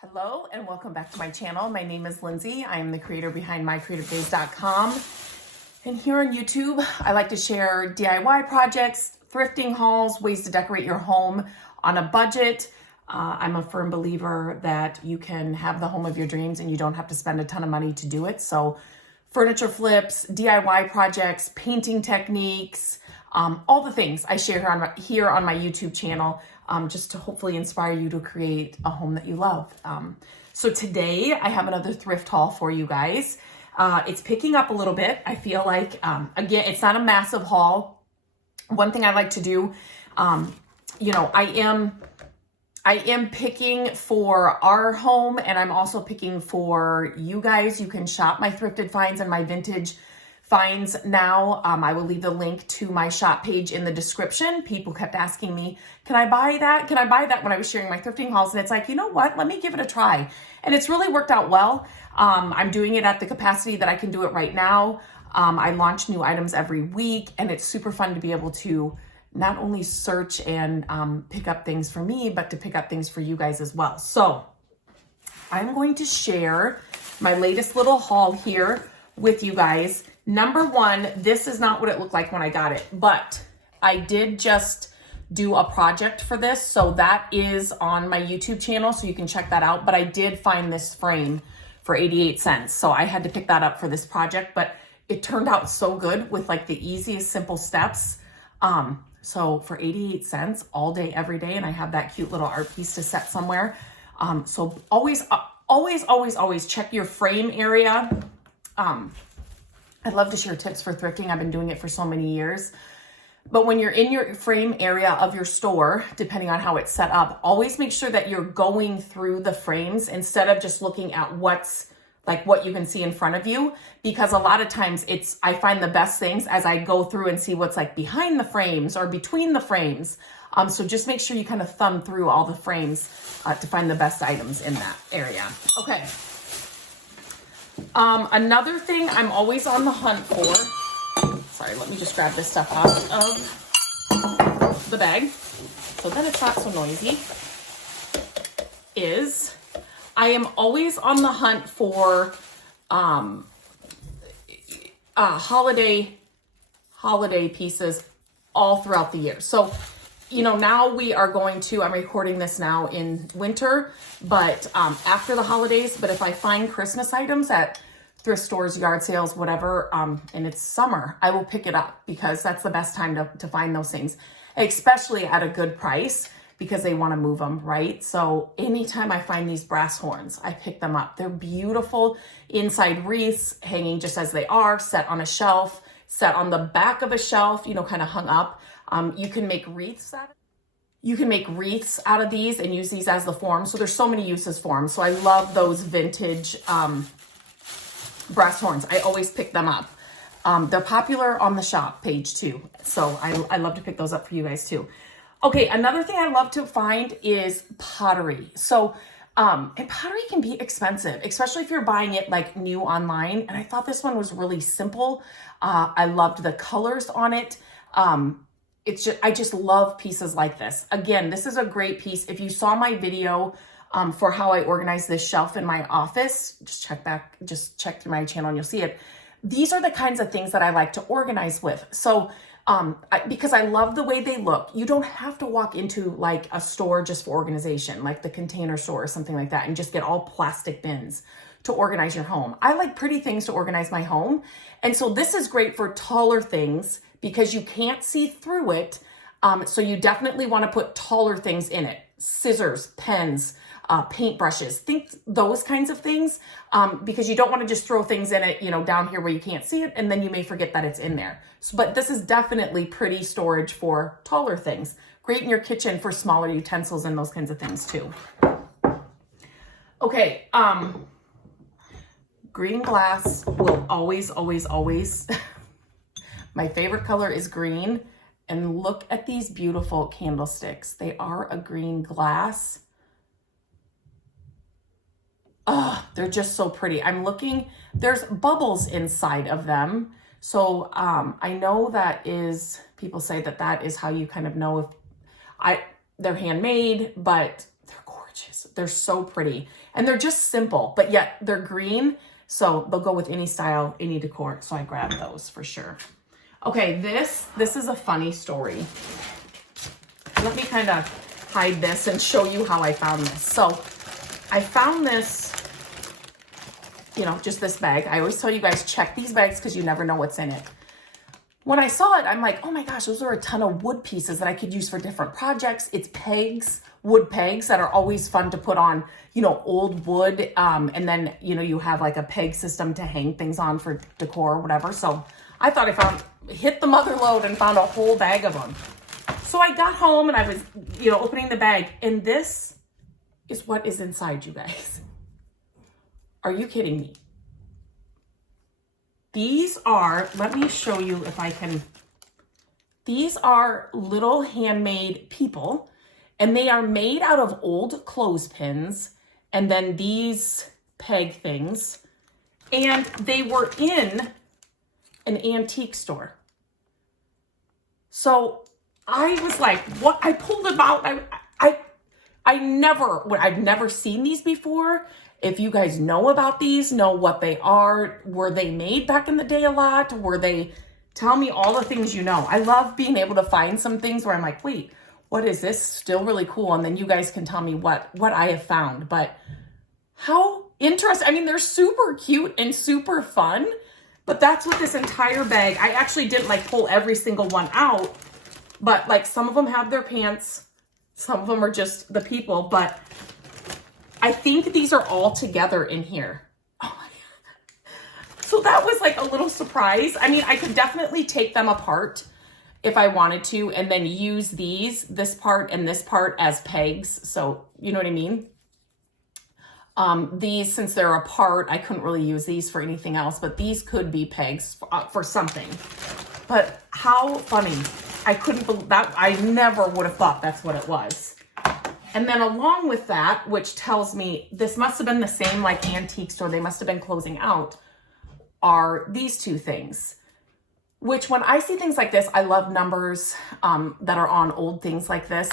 Hello and welcome back to my channel. My name is Lindsay. I am the creator behind mycreativedays.com. And here on YouTube, I like to share DIY projects, thrifting hauls, ways to decorate your home on a budget. I'm a firm believer that you can have the home of your dreams and you don't have to spend a ton of money to do it. So furniture flips, DIY projects, painting techniques, all the things I share here on my YouTube channel, just to hopefully inspire you to create a home that you love. So today I have another thrift haul for you guys. It's picking up a little bit. I feel like, again, it's not a massive haul. One thing I like to do, I am picking for our home, and I'm also picking for you guys. You can shop my thrifted finds and my vintage finds now. I will leave the link to my shop page in the description. People kept asking me, can I buy that? Can I buy that when I was sharing my thrifting hauls? And it's like, you know what? Let me give it a try. And it's really worked out well. I'm doing it at the capacity that I can do it right now. I launch new items every week, and it's super fun to be able to not only search and pick up things for me, but to pick up things for you guys as well. So I'm going to share my latest little haul here with you guys. Number one, this is not what it looked like when I got it, but I did just do a project for this. So that is on my YouTube channel, so you can check that out. But I did find this frame for 88 cents. So I had to pick that up for this project, but it turned out so good with like the easiest, simple steps. So for 88 cents all day, every day, and I have that cute little art piece to set somewhere. So always check your frame area. I'd love to share tips for thrifting. I've been doing it for so many years. But when you're in your frame area of your store, depending on how it's set up, always make sure that you're going through the frames instead of just looking at what you can see in front of you. Because a lot of times I find the best things as I go through and see what's like behind the frames or between the frames. So just make sure you kind of thumb through all the frames to find the best items in that area. Okay. Another thing I'm always on the hunt for, sorry, let me just grab this stuff out of the bag so that it's not so noisy, is I am always on the hunt for holiday pieces all throughout the year. So, now we are I'm recording this now in winter, but after the holidays, but if I find Christmas items at thrift stores, yard sales, whatever, and it's summer, I will pick it up because that's the best time to find those things, especially at a good price because they want to move them, right? So anytime I find these brass horns, I pick them up. They're beautiful inside wreaths, hanging just as they are, set on a shelf, set on the back of a shelf, kind of hung up. You can make wreaths out of these and use these as the form. So there's so many uses for them. So I love those vintage brass horns. I always pick them up. They're popular on the shop page too. So I love to pick those up for you guys too. Okay, another thing I love to find is pottery. So, and pottery can be expensive, especially if you're buying it like new online. And I thought this one was really simple. I loved the colors on it. I just love pieces like this. Again, this is a great piece. If you saw my video for how I organize this shelf in my office, just check through my channel and you'll see it. These are the kinds of things that I like to organize with. So because I love the way they look, you don't have to walk into like a store just for organization, like the Container Store or something like that, and just get all plastic bins to organize your home. I like pretty things to organize my home. And so this is great for taller things because you can't see through it. So you definitely want to put taller things in it. Scissors, pens, paintbrushes, those kinds of things, because you don't want to just throw things in it, down here where you can't see it, and then you may forget that it's in there. So, but this is definitely pretty storage for taller things. Great in your kitchen for smaller utensils and those kinds of things too. Okay, green glass will always, my favorite color is green. And look at these beautiful candlesticks. They are a green glass. Oh, they're just so pretty. I'm looking, there's bubbles inside of them. So I know people say that is how you kind of know if they're handmade, but they're gorgeous. gorgeous. They're so pretty. And they're just simple, but yet they're green. So they'll go with any style, any decor. So I grabbed those for sure. Okay, this is a funny story. Let me kind of hide this and show you how I found this. So I found this, you know, just this bag. I always tell you guys, check these bags because you never know what's in it. When I saw it, I'm like, oh my gosh, those are a ton of wood pieces that I could use for different projects. It's pegs, wood pegs that are always fun to put on, you know, old wood. And then, you know, you have like a peg system to hang things on for decor or whatever. So I thought hit the mother load and found a whole bag of them. So I got home and I was, you know, opening the bag, and this is what is inside, you guys. Are you kidding me? These are, let me show you if I can, these are little handmade people, and they are made out of old clothespins and then these peg things, and they were in an antique store. So I was like, what? I pulled them out. I've never seen these before. If you guys know about these, know what they are, were they made back in the day a lot? Tell me all the things you know. I love being able to find some things where I'm like, wait, what is this? Still really cool. And then you guys can tell me what I have found. But how interesting. I mean, they're super cute and super fun, but that's what this entire bag, I actually didn't like pull every single one out, but like some of them have their pants. Some of them are just the people, but I think these are all together in here. Oh my God. So that was like a little surprise. I mean, I could definitely take them apart if I wanted to, and then use this part and this part as pegs. So you know what I mean? These, since they're apart, I couldn't really use these for anything else, but these could be pegs for something. But how funny. I couldn't believe that. I never would have thought that's what it was. And then along with that, which tells me this must have been the same like antique store, they must have been closing out, are these two things. Which when I see things like this, I love numbers that are on old things like this.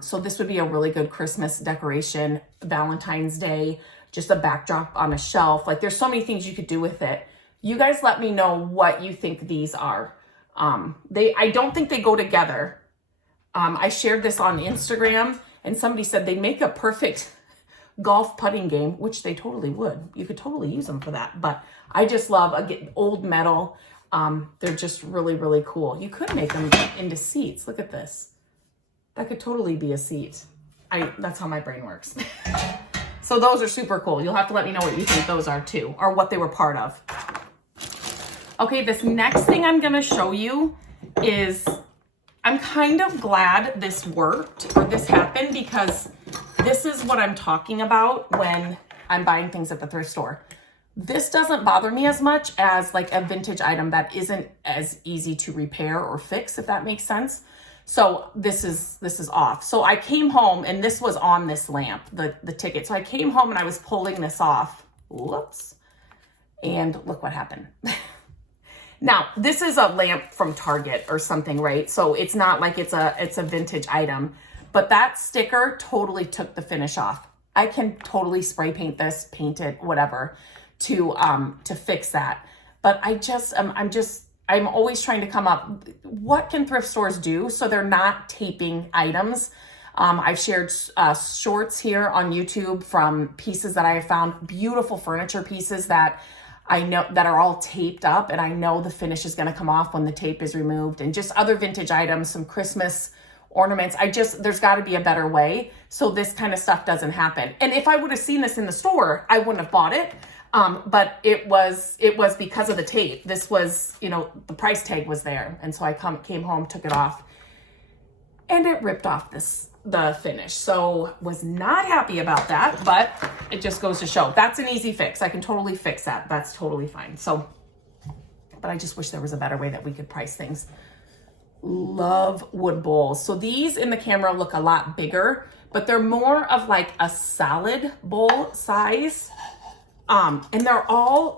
So this would be a really good Christmas decoration, Valentine's Day, just a backdrop on a shelf. Like there's so many things you could do with it. You guys let me know what you think these are. I don't think they go together. I shared this on Instagram and somebody said they make a perfect golf putting game, which they totally would. You could totally use them for that. But I just love old metal. They're just really, really cool. You could make them into seats. Look at this. That could totally be a seat. That's how my brain works. So those are super cool. You'll have to let me know what you think those are too, or what they were part of. Okay, this next thing I'm gonna show you is, I'm kind of glad this worked or this happened, because this is what I'm talking about when I'm buying things at the thrift store. This doesn't bother me as much as like a vintage item that isn't as easy to repair or fix, if that makes sense. So this is off. So I came home and this was on this lamp, the ticket. So I came home and I was pulling this off. Whoops. And look what happened. Now, this is a lamp from Target or something, right? So it's not like it's a vintage item, but that sticker totally took the finish off. I can totally spray paint this, paint it, whatever, to fix that. But I'm always trying to come up, what can thrift stores do so they're not taping items? I've shared shorts here on YouTube from pieces that I have found, beautiful furniture pieces that I know that are all taped up, and I know the finish is going to come off when the tape is removed, and just other vintage items, some Christmas ornaments. There's got to be a better way so this kind of stuff doesn't happen. And if I would have seen this in the store, I wouldn't have bought it. But it was because of the tape. This was, the price tag was there. And so I came home, took it off, and it ripped off the finish. So was not happy about that, but it just goes to show that's an easy fix. I can totally fix that. That's totally fine. So, but I just wish there was a better way that we could price things. Love wood bowls. So these in the camera look a lot bigger, but they're more of like a salad bowl size. And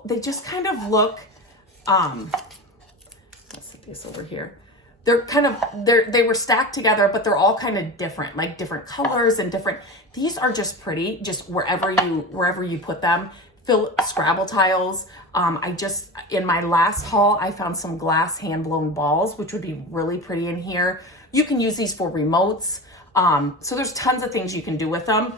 they just kind of look, let's see this over here. they were stacked together, but they're all kind of different, like different colors and different. These are just pretty, just wherever you put them. Scrabble tiles. In my last haul, I found some glass hand blown balls, which would be really pretty in here. You can use these for remotes. So there's tons of things you can do with them.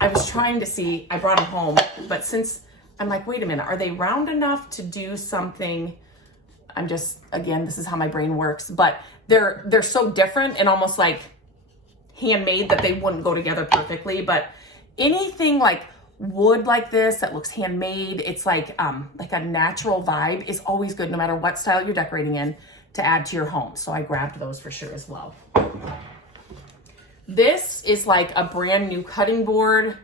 I was trying to see, I brought them home, but since I'm like, wait a minute, are they round enough to do something? Again, this is how my brain works, but they're so different and almost like handmade that they wouldn't go together perfectly. But anything like wood like this that looks handmade, it's like a natural vibe, is always good no matter what style you're decorating in to add to your home. So I grabbed those for sure as well. This is like a brand new cutting board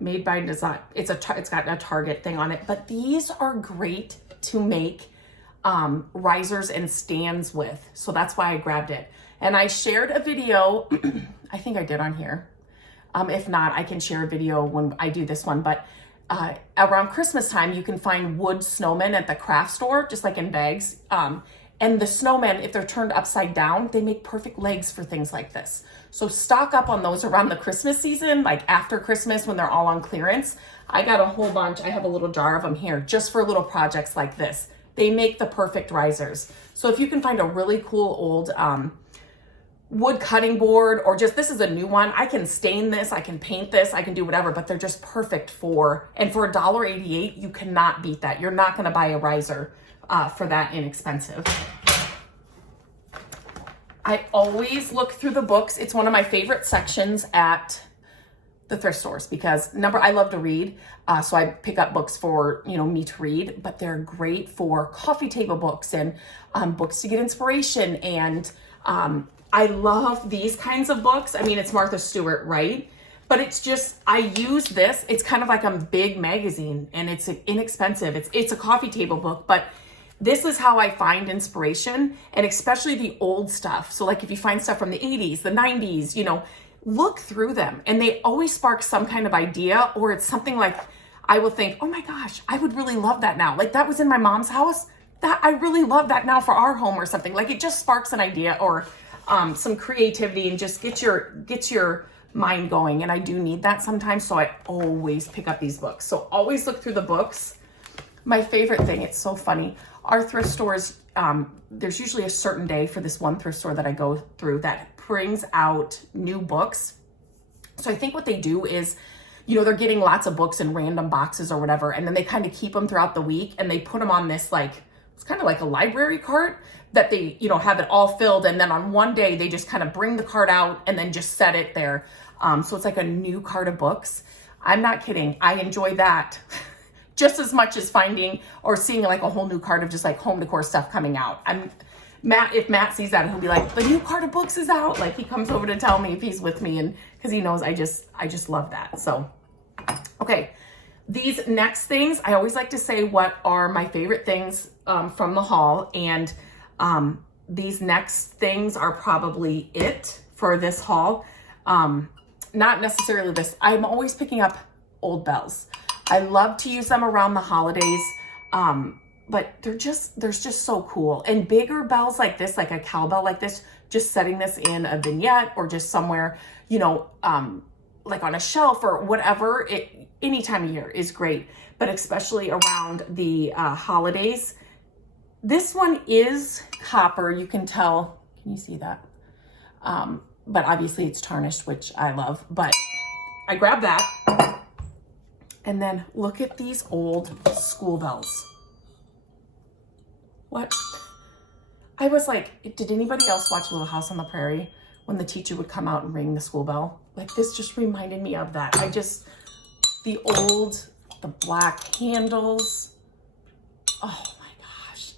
made by design. It's got a Target thing on it, but these are great to make risers and stands with. So that's why I grabbed it. And I shared a video, I think I did on here. If not, I can share a video when I do this one, but around Christmas time, you can find wood snowmen at the craft store, just like in bags. And the snowmen, if they're turned upside down, they make perfect legs for things like this. So stock up on those around the Christmas season, like after Christmas when they're all on clearance. I got a whole bunch. I have a little jar of them here just for little projects like this. They make the perfect risers. So if you can find a really cool old wood cutting board, or just, this is a new one, I can stain this, I can paint this, I can do whatever, but they're just perfect and for $1.88, you cannot beat that. You're not gonna buy a riser for that inexpensive. I always look through the books. It's one of my favorite sections at the thrift stores because I love to read. So I pick up books for, me to read, but they're great for coffee table books and books to get inspiration. And I love these kinds of books. I mean, it's Martha Stewart, right? But it's just, I use this. It's kind of like a big magazine and it's inexpensive. It's a coffee table book, but this is how I find inspiration, and especially the old stuff. So like if you find stuff from the 80s, the 90s, look through them and they always spark some kind of idea, or it's something like I will think, oh my gosh, I would really love that now. Like that was in my mom's house. That I really love that now for our home or something. Like it just sparks an idea or some creativity and just gets your mind going. And I do need that sometimes. So I always pick up these books. So always look through the books. My favorite thing, it's so funny. Our thrift stores, there's usually a certain day for this one thrift store that I go through that brings out new books. So I think what they do is, they're getting lots of books in random boxes or whatever, and then they kind of keep them throughout the week and they put them on this, it's kind of like a library cart that they, have it all filled. And then on one day, they just kind of bring the cart out and then just set it there. So it's like a new cart of books. I'm not kidding. I enjoy that. Just as much as finding or seeing like a whole new cart of just like home decor stuff coming out. If Matt sees that, he'll be like, the new cart of books is out. Like he comes over to tell me if he's with me, and because he knows I just love that. So, okay. These next things, I always like to say what are my favorite things from the haul. And these next things are probably it for this haul. Not necessarily this. I'm always picking up old bells. I love to use them around the holidays, but they're just so cool. And bigger bells like this, like a cowbell like this, just setting this in a vignette or just somewhere, like on a shelf or whatever, any time of year is great, but especially around the holidays. This one is copper, you can tell. Can you see that? But obviously it's tarnished, which I love, but I grabbed that. And then look at these old school bells. What? I was like, did anybody else watch Little House on the Prairie when the teacher would come out and ring the school bell? Like this just reminded me of that. The black handles. Oh my gosh.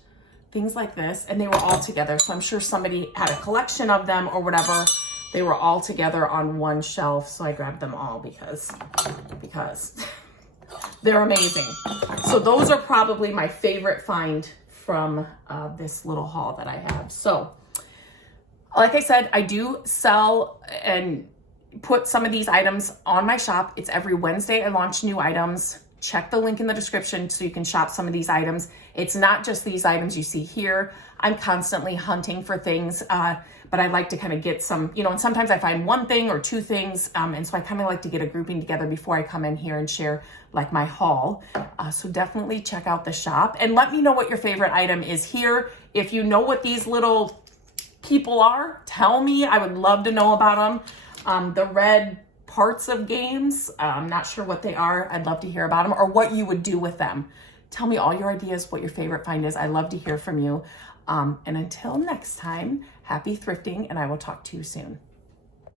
Things like this. And they were all together. So I'm sure somebody had a collection of them or whatever. They were all together on one shelf. So I grabbed them all because they're amazing. So those are probably my favorite find from this little haul that I have. So like I said, I do sell and put some of these items on my shop. It's every Wednesday I launch new items. check the link in the description so you can shop some of these items. It's not just these items you see here. I'm constantly hunting for things, but I like to kind of get some, you know, and sometimes I find one thing or two things, and so I kind of like to get a grouping together before I come in here and share like my haul. So definitely check out the shop and let me know what your favorite item is here. If you know what these little people are, tell me. I would love to know about them. The red parts of games, I'm not sure what they are. I'd love to hear about them or what you would do with them. Tell me all your ideas, what your favorite find is. I love to hear from you. And until next time, happy thrifting, and I will talk to you soon.